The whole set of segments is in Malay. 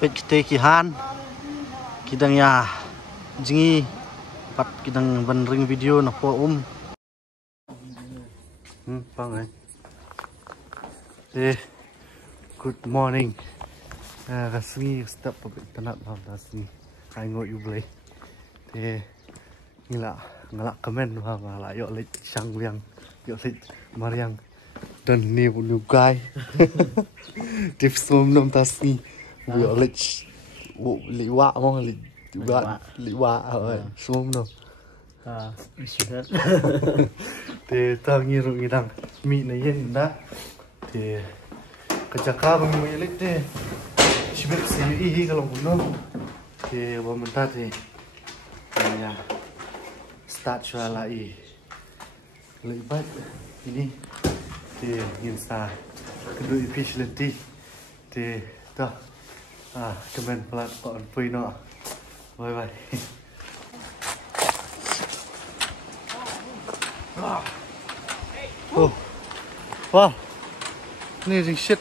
pet kita kihan kidang ya jingi pat kidang bandring video na po bang good morning kasih step pabrik tanat kasih kaingo yublay ngelak komen ngelak yuk lit sang yang yuk lit mariang dan ni new guy tips nom tasni yuk lit liwa mong liwa sum no thì tao nghĩ rồi rằng mị này yên đã thì cái chắc cá bằng mấy lít thế chỉ biết xí ý cái lòng của nó thì bọn mình ta thì start cho lại lấy bắt ini thì nhìn xa cái đôi efficiency thì đó comment pelan còn pui nó bye bye. Oh, wow, ini ring shit,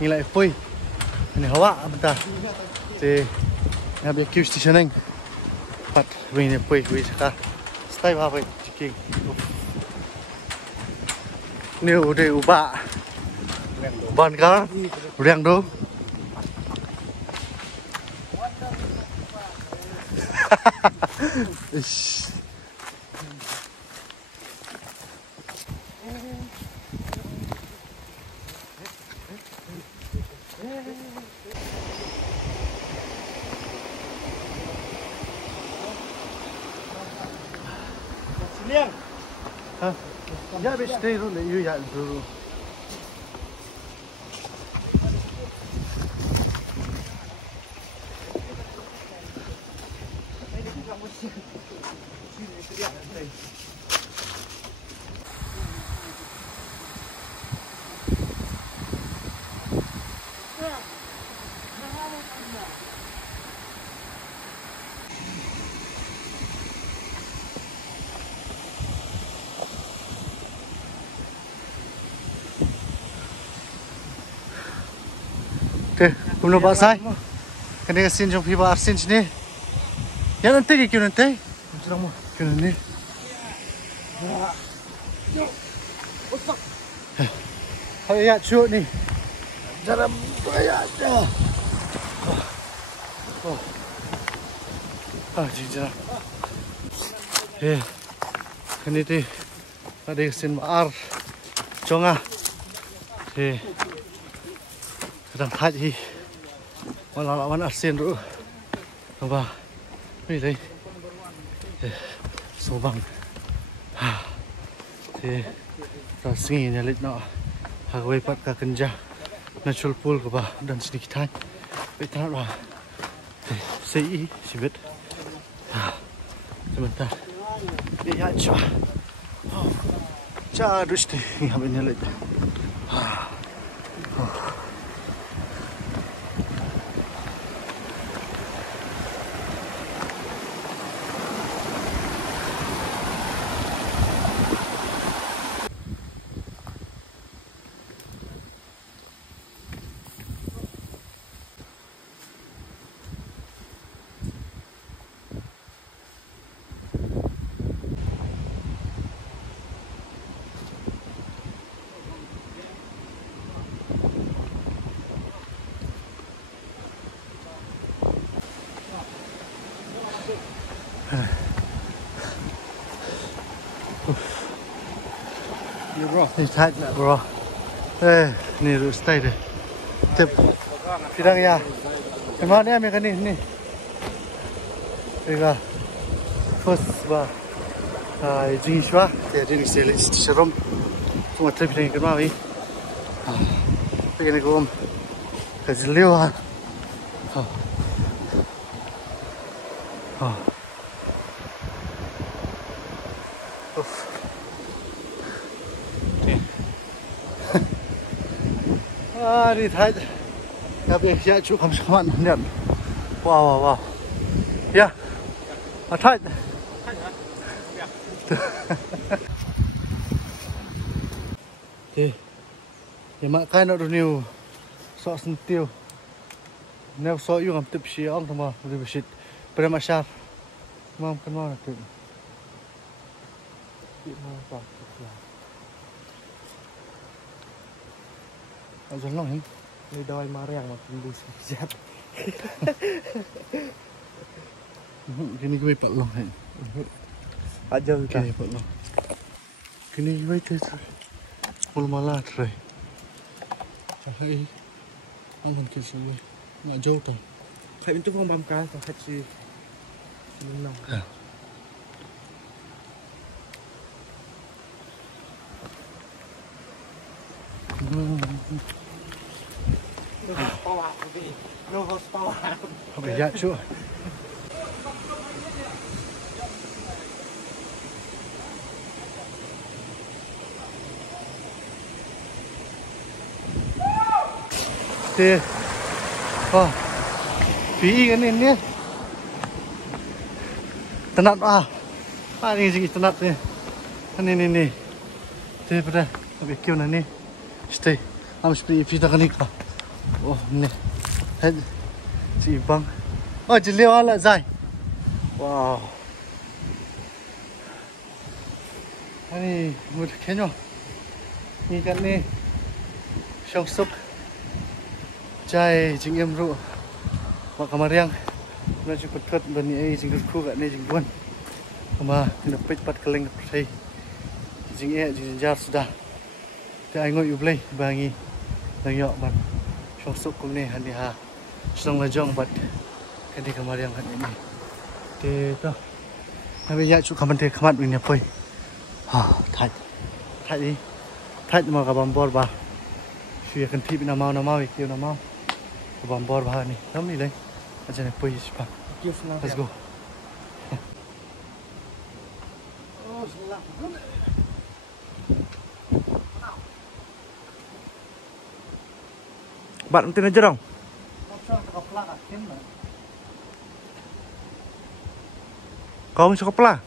nilai pui, ini hawa bentar, thì nhà bị kêu station anh, bắt mình này pui sekarang, stay vào vậy, chiking, nếu udah ubah, ban kan, riang do. Liang. Hah? Ya habis stay dulu, you ya dulu. Oke, belum Pak Sai. Kena kesin jom pipa arsin sini. Ya nanti ke nanti. Sudah mau. Ke nanti. Ya cuy nih. Jalan ya aja. Jijak. Ini deh. Ada kesin ar. Jonga. Đang thay thì mà là bạn arsen rồi và đây đây số bằng thì ta sinh nhà lịch nọ hàng quay bắt cả cân ja natural pool của bà đang sinh thay vậy ta là sẽ ý chỉ biết sebentar đi ya cha dus thì ngapain nhà lịch Ini tight nak bro. Ni road stay deh. Tip. Pidang ya. Kemana ni ambil ni? Ega. First bah. Jenis bah. Dia jenis selis serum. Cuma trip ni kemana ni? Pergi ni gom. Kejeliu ah. Đi thấy đặc biệt sẽ chụp không sao bạn nhận wow yeah thấy thì mà cái nó được nhiều sọ sân tiêu Nếu so yêu ngắm tiếp xí ông thầm rồi bị xịt bơm mà sao mong cái mong là tự ở dưới lòng hình Ini dawai mariang makin busi jat. Kini gue pak long hình Aja kita. kini pak long kini gue thế thôi mul malat rồi hey anh làm kia sao vậy ngã dâu ta Kayak itu mau bam kah tak si. Menang. Power, no horsepower. không phải dạ chưa thì phí cái này nhé tenat ini sih tenat nih ini thì pada lebih kau nani stay am seperti phí tak nikah oh ini head si bang chỉ leo lại dài wow ini một cái nhỏ ini kan nih sông súc chai chính em rượu và kamar yang na cukup kat bani ai jing ku ga ne jing buan ama tina pet pat keleng sei jing e jing jar sudah te ai ngoi ublei bangi nang yo ban song sok kum ne hani ha song la jong bat kan di kamar yang kan ini te to na be ya chu kaman te khamat ni poi ha thai đi thai ma ka bam bor ba suy kan thi na mau ikio na mau ka bam bor ba ni nam ni lai aja ne poi spa let's go Bạn tin aja dong. Kau masuk kepala?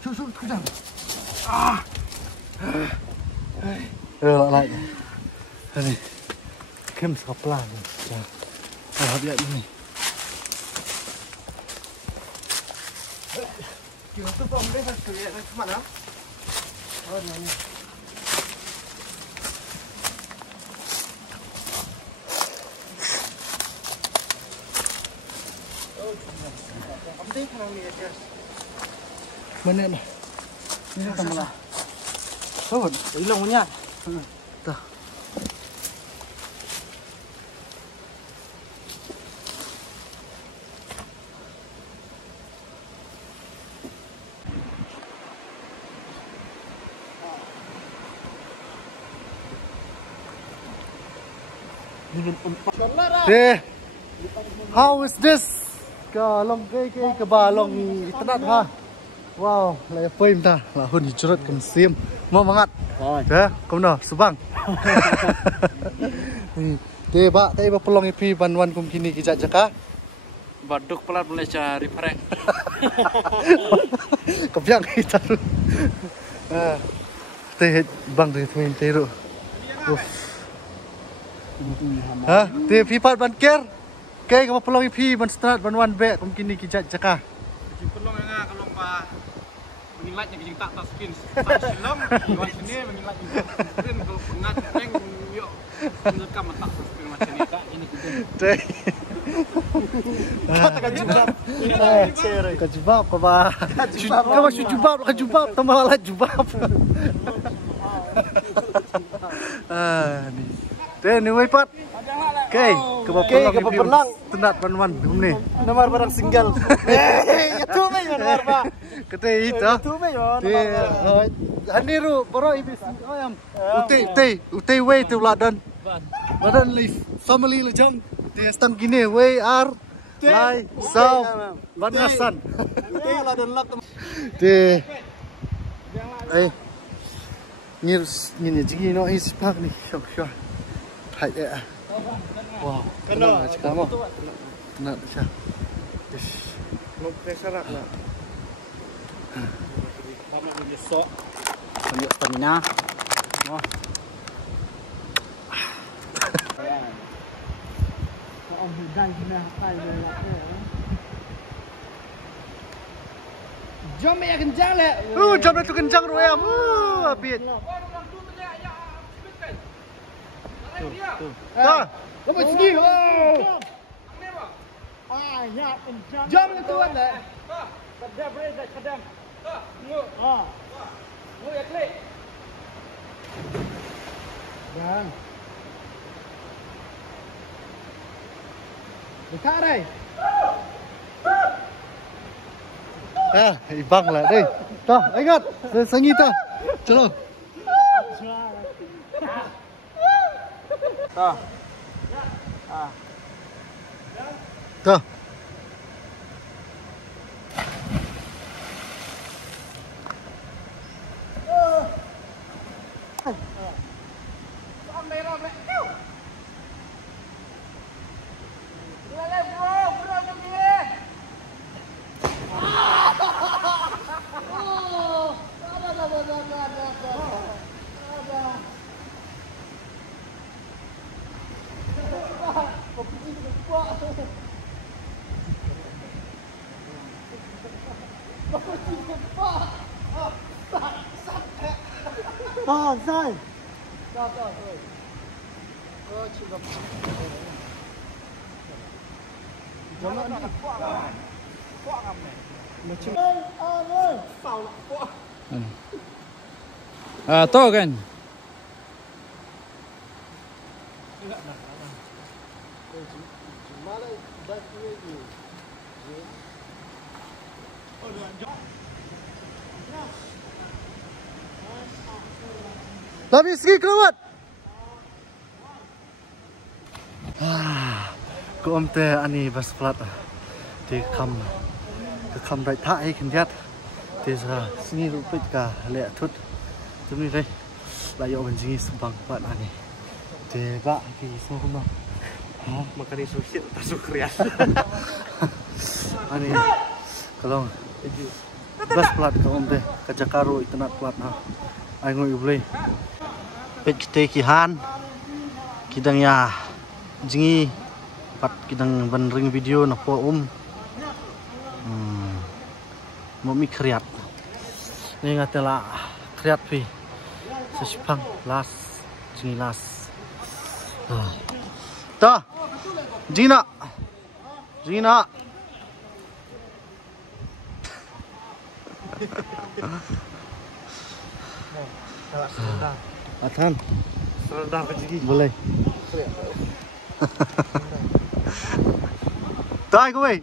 Susu kejang. Lại. Này. Kem masuk kepala nih. Nah, lihat ini. Kiểu tôi còn đây là cái mặt đó. Này. Mana ni? Ini tambah lah. Oh, Ilong punya. Dah. Hey, how is this? Long cái balong internet ha. Wow, lại phim ta là hơn churut cầm sim. Mau banget. Thế, kamu no, subang. Te ba pelong ipi banwan kum kini kijak jaka. Baduk pelat mulai cari prank. Kebiang kita. Te bang te main teru. Ha, te pipat ban ker. Kay kamu pelong ipi ban strat banwan be kum kini kijak jaka. Pelong yang kalau pa mengilatnya kita tak tas skin. Silong, buat sini mengilat skin kalau pengat prank yuk. Rekam tak tas skin macam ni tak ini kita. Te. Kata kajubab. Kajubab ka ba? Kamu jubab, kajubab tambah lah jubab. Ni. Te ni wei pat. Okey, kebetulan tenat pan-pan ni. Nomor barang single. Itu me nomor ba. Kete itu. Itu me yo. Haniru baro ibis ayam. Utai wei tu ladan. Ladan live family lejang. Dia stam gini we are lai sau banasan. Utai ladan lak. Dia ngir jigi no is park ni. Syok. Hai ya. Wow. Kenal kamu. Nak siap. Yes. Mau pesarak lah. Paman ni sok. Tunjuk stamina. Oh. Jom ya kencang le. Jom tu kencang tu ya. Habis. Tuh. Kau segi. Jom tu tuan le. Kadam boleh kadam. Nguk. Nguk ya klik. Jangan. Dekat đây. Ibang lah đây. Dah, ingat. Sengi ta. Chalo. Dah. Dah. Sai. Tahu kan? Tapi segi kelewat. Cô om te ani bas plat thì khăm đại thai kinh giác thì giờ sini rupit ka lệ thut chúng đi đây lại yêu bên sini sumbang bạn ani thì bạn thì sao không đâu Makanya susit tak sukrian. ani kalau bas plat ka om te ka Jakarta internet plat na ai ngồi ubli pet kita kihan kidang ya jingi pat kidang bandring video na po mau mi kriat ni ngatela kriat pi sesipang las jingi las ta Gina Atan boleh tai cô ơi.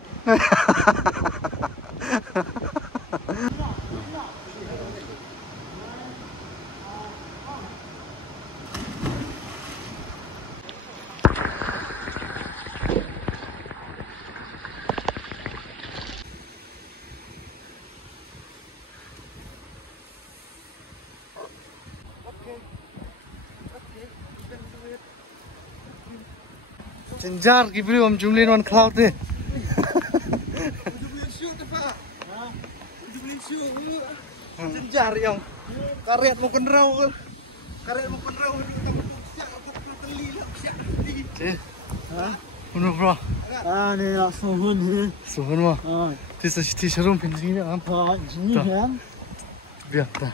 Cenjar kibri om jumlin one cloud deh. Cenjar yang karet mau kenrau Bener bro. Ni lah suhun ni. Suhun mah. Ti serum pinjini ni am. Ini kan. Biar dah.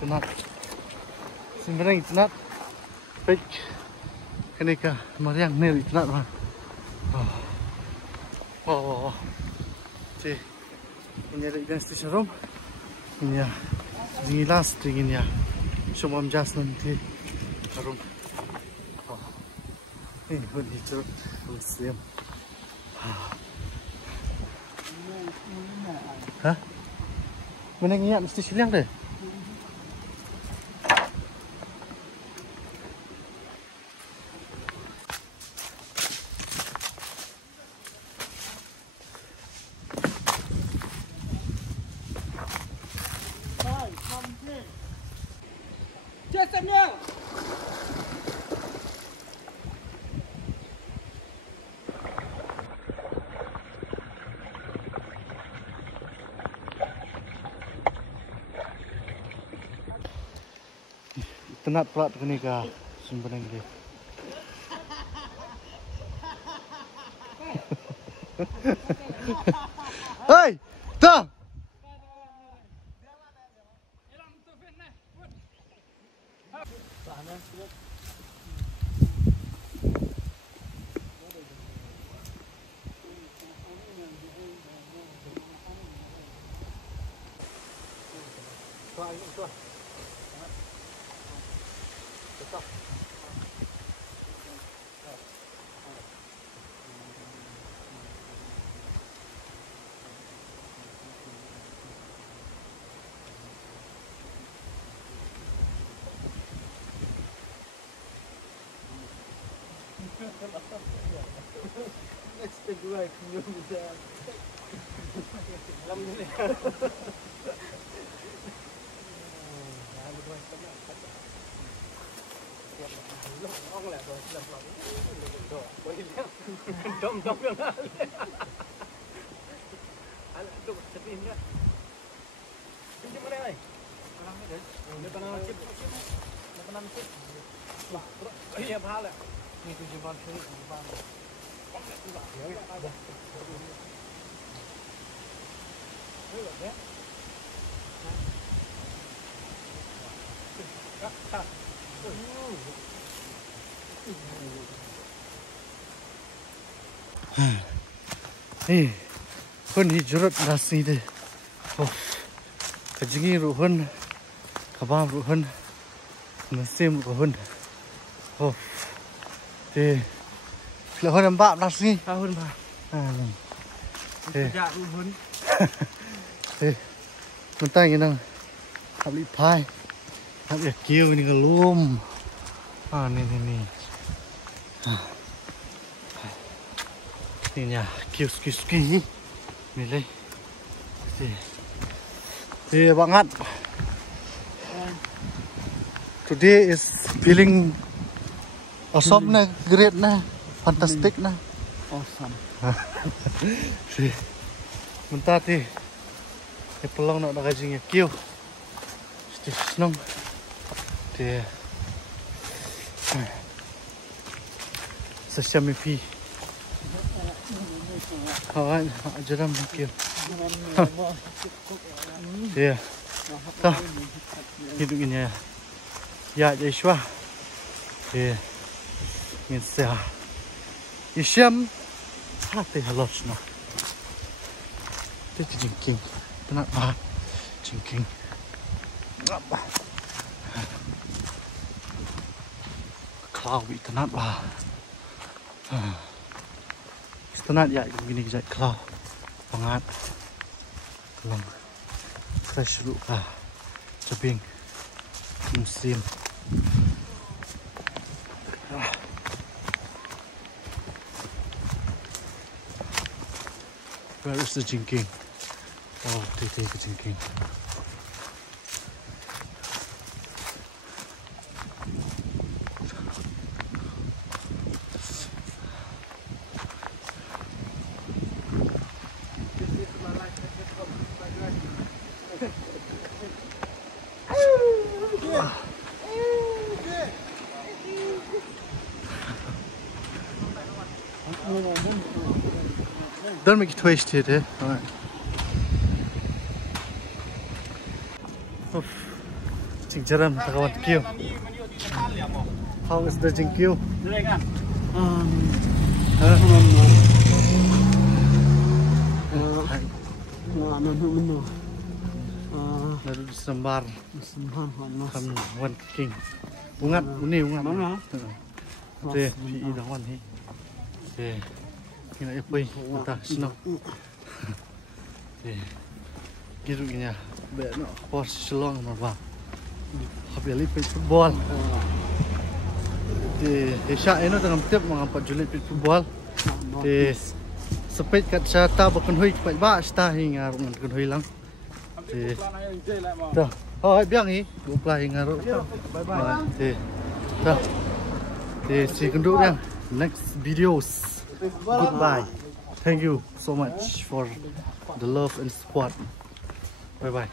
Tenat. Sebenarnya tenat. Baik. Kenika mariang nil tenat mah. Cik. Ini ada ikan serum. Ini ya. Jilas dingin ya. Semua jas nanti serum. Ini hujan cerut musim. Hah? Mana ingat mesti silang deh. tenat pula kini ka sumberan dia. Hei, dah. Hey, kon hijrat nasi deh. Oh, kejingi ruhun, kabam ruhun, nasim ruhun. Oh, deh, lahun empat nasi. Tahun bah. Tidak ruhun. Mentang ini nang, habis pai, habis kiu ini kelum. Ni. Ini ya, kius-kius milih. Banget. Today is feeling awesome na, great na, fantastic na. Awesome. Mentah ti, pelong nak kajingnya kiu. Mesti senang. Ti, sesiam pi. Kawan, ajaran kiu. Ya, tak. Hidup ini ya. Ya, Joshua. Ya, misal. Isyam, hati halus na. Itu jengking, kenapa? Jengking, apa? Klau itu kenapa? Setelah ya begini jadi klau, banget, belum fresh dulu kah, ceping, musim. Where is the jengking? Oh, they take a jengking. Don't make it twisted, eh? Alright. Jaram kawan kiu. How is the jengkiu? Lalu disembar kan wan king. Ungat, uni ungat. Mana? Deh, pi dah wan ni. Deh, kena apa? Entah senang. Deh, gitu gini ya. Benar, pos selong apa? Habis lipat football. Di Asia ini tengah tiap mengapa julit football. Di sepet kat serta bukan hui cepat bah sta hingga rumah bukan hui lang. Di dah. Oh, biang ni uplah hingga rumah. Bye bye. Di dah. Di si kenduk yang next videos. Goodbye. Thank you so much for the love and support. Bye bye.